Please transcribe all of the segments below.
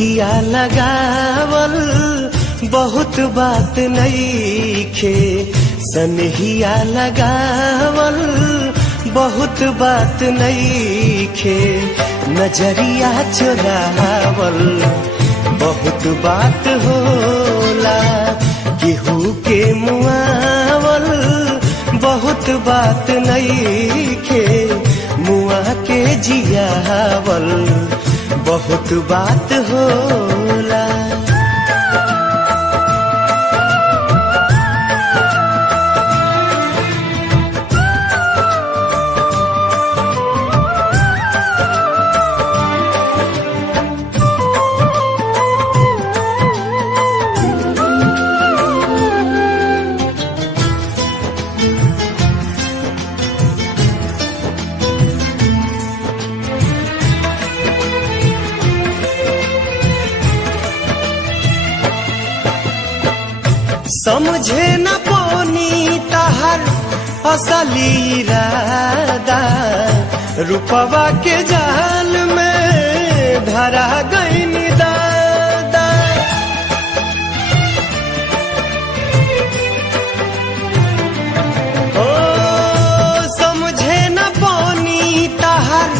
सनहिया लगावल बहुत बात नईखे, सनहिया लगावल बहुत बात नईखे, नजरिया चुरावल बहुत बात होला, केहू के मुआवल बहुत बात नईखे, मुआ के जियावल बहुत बात होला। समझे न पौनी तहर असली इरादा, रूपवा के जाल में धरा गईन दादा। ओ समझे न पौनी तहर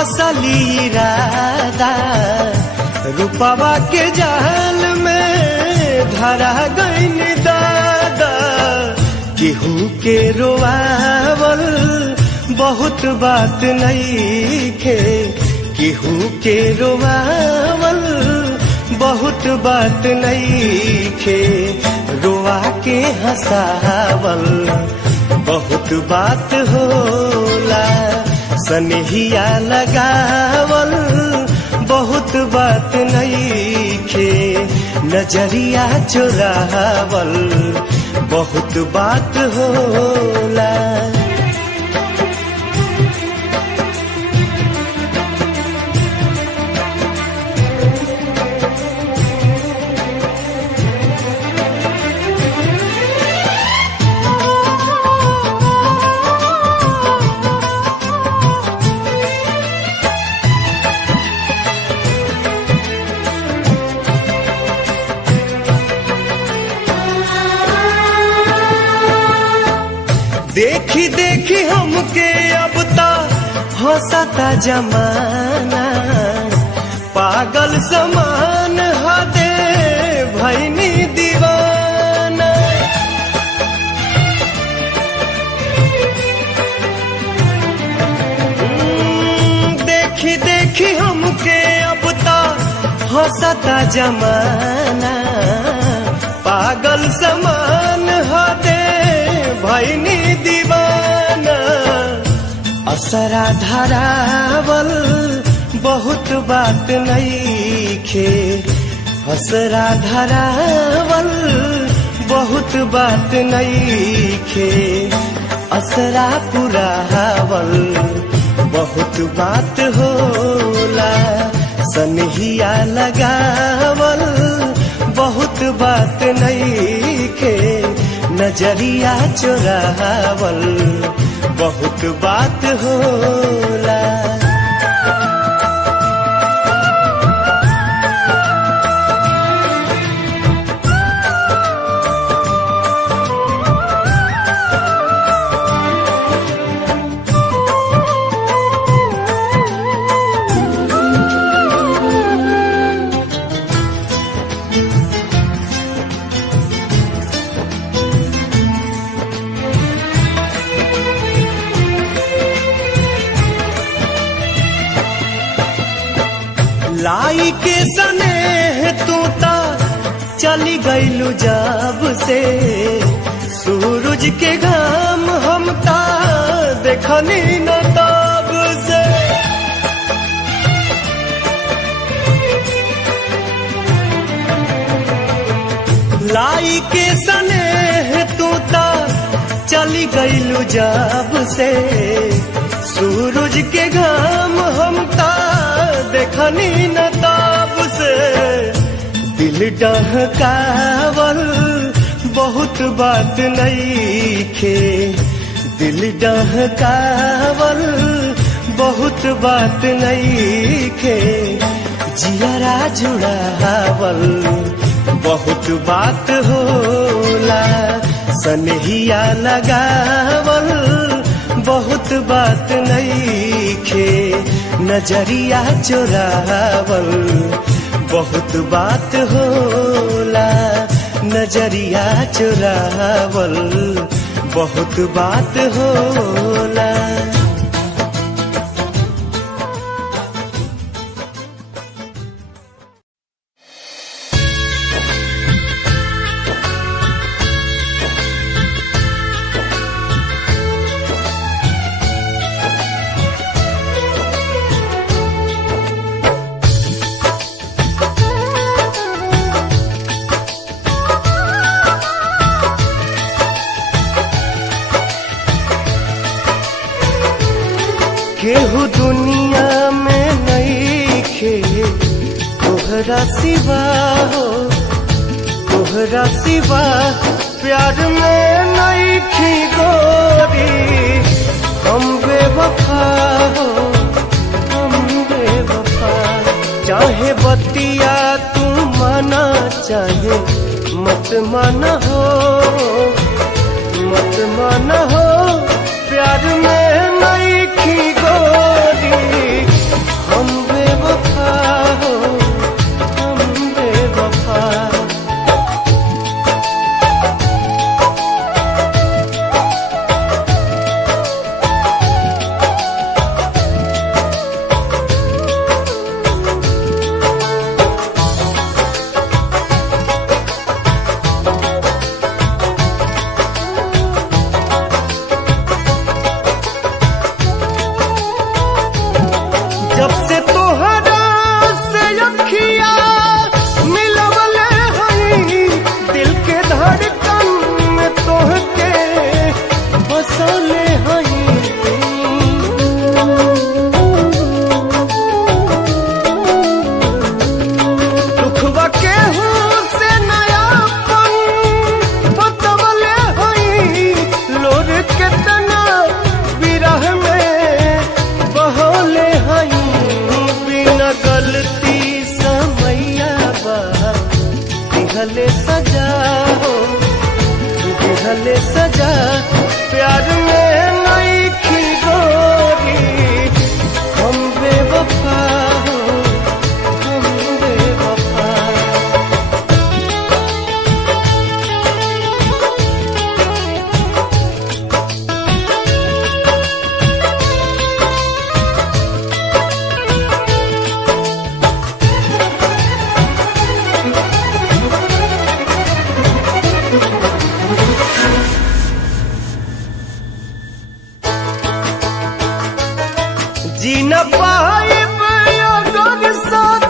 असली इरादा, रूपवा के जाल में धरा गईन दादा। केहू के रोआवल बहुत बात नईखे, केहू के रोआवल बहुत बात नईखे, रोआ के हंसावल बहुत बात होला, सनहिया लगावल बहुत बात नईखे, नजरिया चुरावल बहुत बात होला। देखी देखी हमके अब ता हंसता जमाना, पागल समान हदे भैनी दीवाना। देखी देखी हमके अब ता हंसता जमाना, पागल समान हदे भैनी दीवाना। असरा धरावल बहुत बात नईखे, असरा धरावल बहुत बात नईखे, असरा पुरावल बहुत बात होला, सनहिया लगावल बहुत बात नईखे, नजरिया चुरावल बहुत बात होला। लाई के सनेह तू ता चली गईलू जब से, सूरज के घाम हम ता देखनी न तब से। लाई के सनेह तू ता चली गईलू जब से, सूरज के घाम हम ता देखनी न ताब से। दिल डहकावल बहुत बात नईखे, दिल डहकावल बहुत बात नईखे, जियरा जुड़ावल बहुत बात होला, सनहिया लगावल बहुत बात नइखे, नजरिया चुरावल बहुत बात होला, नजरिया चुरावल बहुत बात होला। केहू दुनिया में नइखे तोहरा सिवा हो, तोहरा सिवा प्यार में नइखी गोरी, हम बेवफा हो, हम बेवफा। चाहे बतिया तू माना, चाहे मत माना हो, मत माना हो, प्यार में नइखी गोरी, हम बेवफा हो, हम बेवफा। जब से तोहरा से अखिया मिलवले हई, दिल के धड़कन में तोहके बसले हई। दुखवा केहू से नयापन बतवले हई, लोर केतना विरह में बहले हई। बिना गलती समैया बा दिहले सजा हो, दिहले सजा, प्यार में नइखी गोरी, हम बेवफा हो, हम बेवफा। जी न पाइब अगर साथ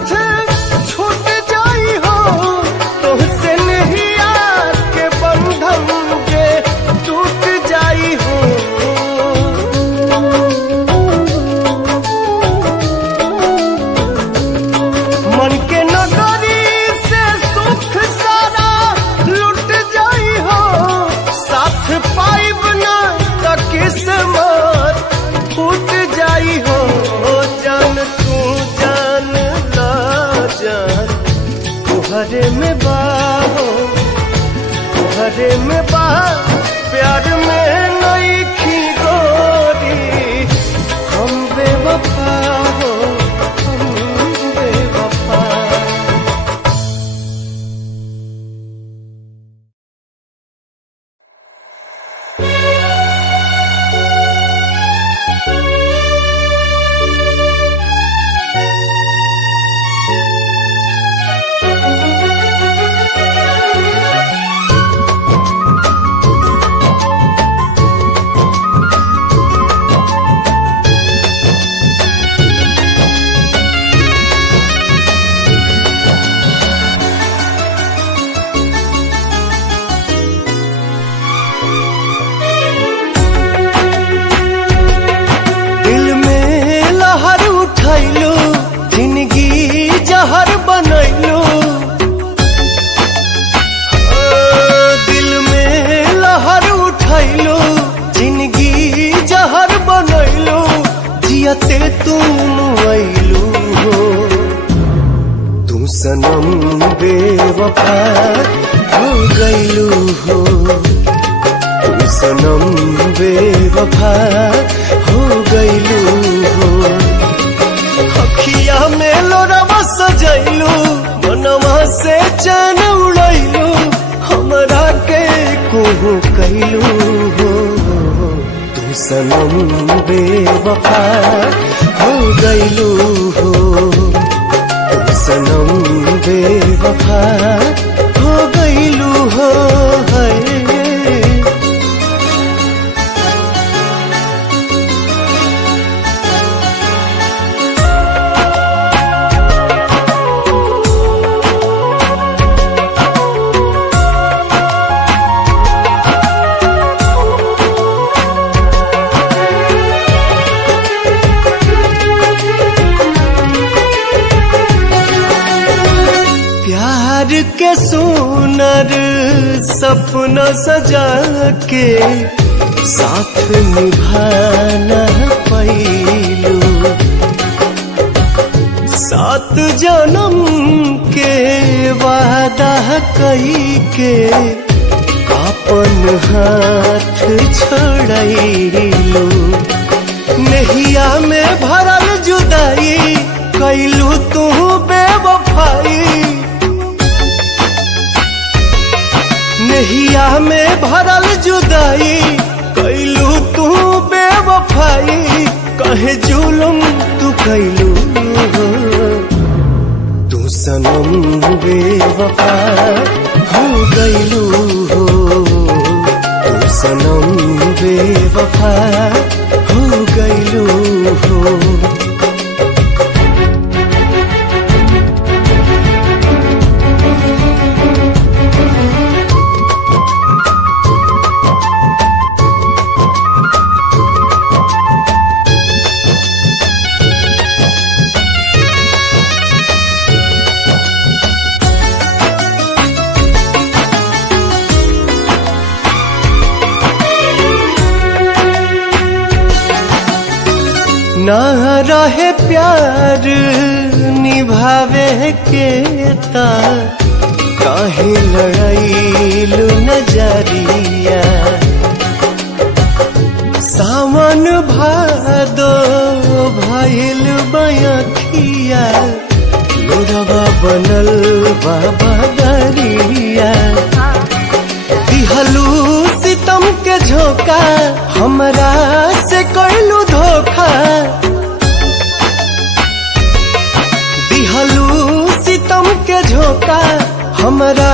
छूट जाई हो, तुहसे नहिया के बंधन के टूट जाई हो। मन के नगरी से सुख सारा लुट जाई हो, साथ पाइब ना त किस्मत फूट जाई हो। बेवफा हो गईलू हो, तू सनम बेवफा हो गईलू हो। अखिया में लोरवा सजैलू, मनवा से चैन उड़ैलू, हमरा के कोहू कैलू हो, तू सनम बेवफा हो गईलू हो, तू सनम बेवफा हो गईलू हो। प्यार के सुनर सपना सजा के साथ निभाना पैलू, 7 जन्म के वादा कई के अपन हाथ छोड़ैलू। नहिया में भरल जुदाई कैलू तू बेवफाई, नहिया में भरल जुदाई कैलू तू बेवफाई, कहे जुलुम तू कैलू हो, तू सनम बेवफा हो गईलू हो, तू सनम बेवफा हो गईलू हो। ना रहे प्यार निभावे के ता काहे लड़ाईलू नजरिया, सावन भादो भइल बयखिया, लोरवा बनल बाबा दरिया। दिहलू सितम के झोंका, हमरा से कैलू धोखा, दिहलू सितम के झोंका, हमरा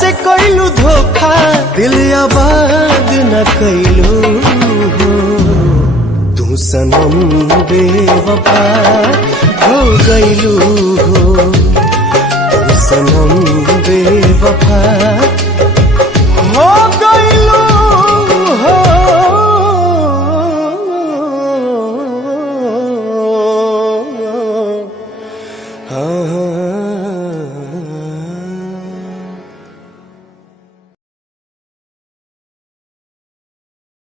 से कैलू धोखा, दिल आबाद न कैलू हो, तू सनम बेवफा हो गईलू हो, तू सनम बेवफा हो गईलू हो। हाँ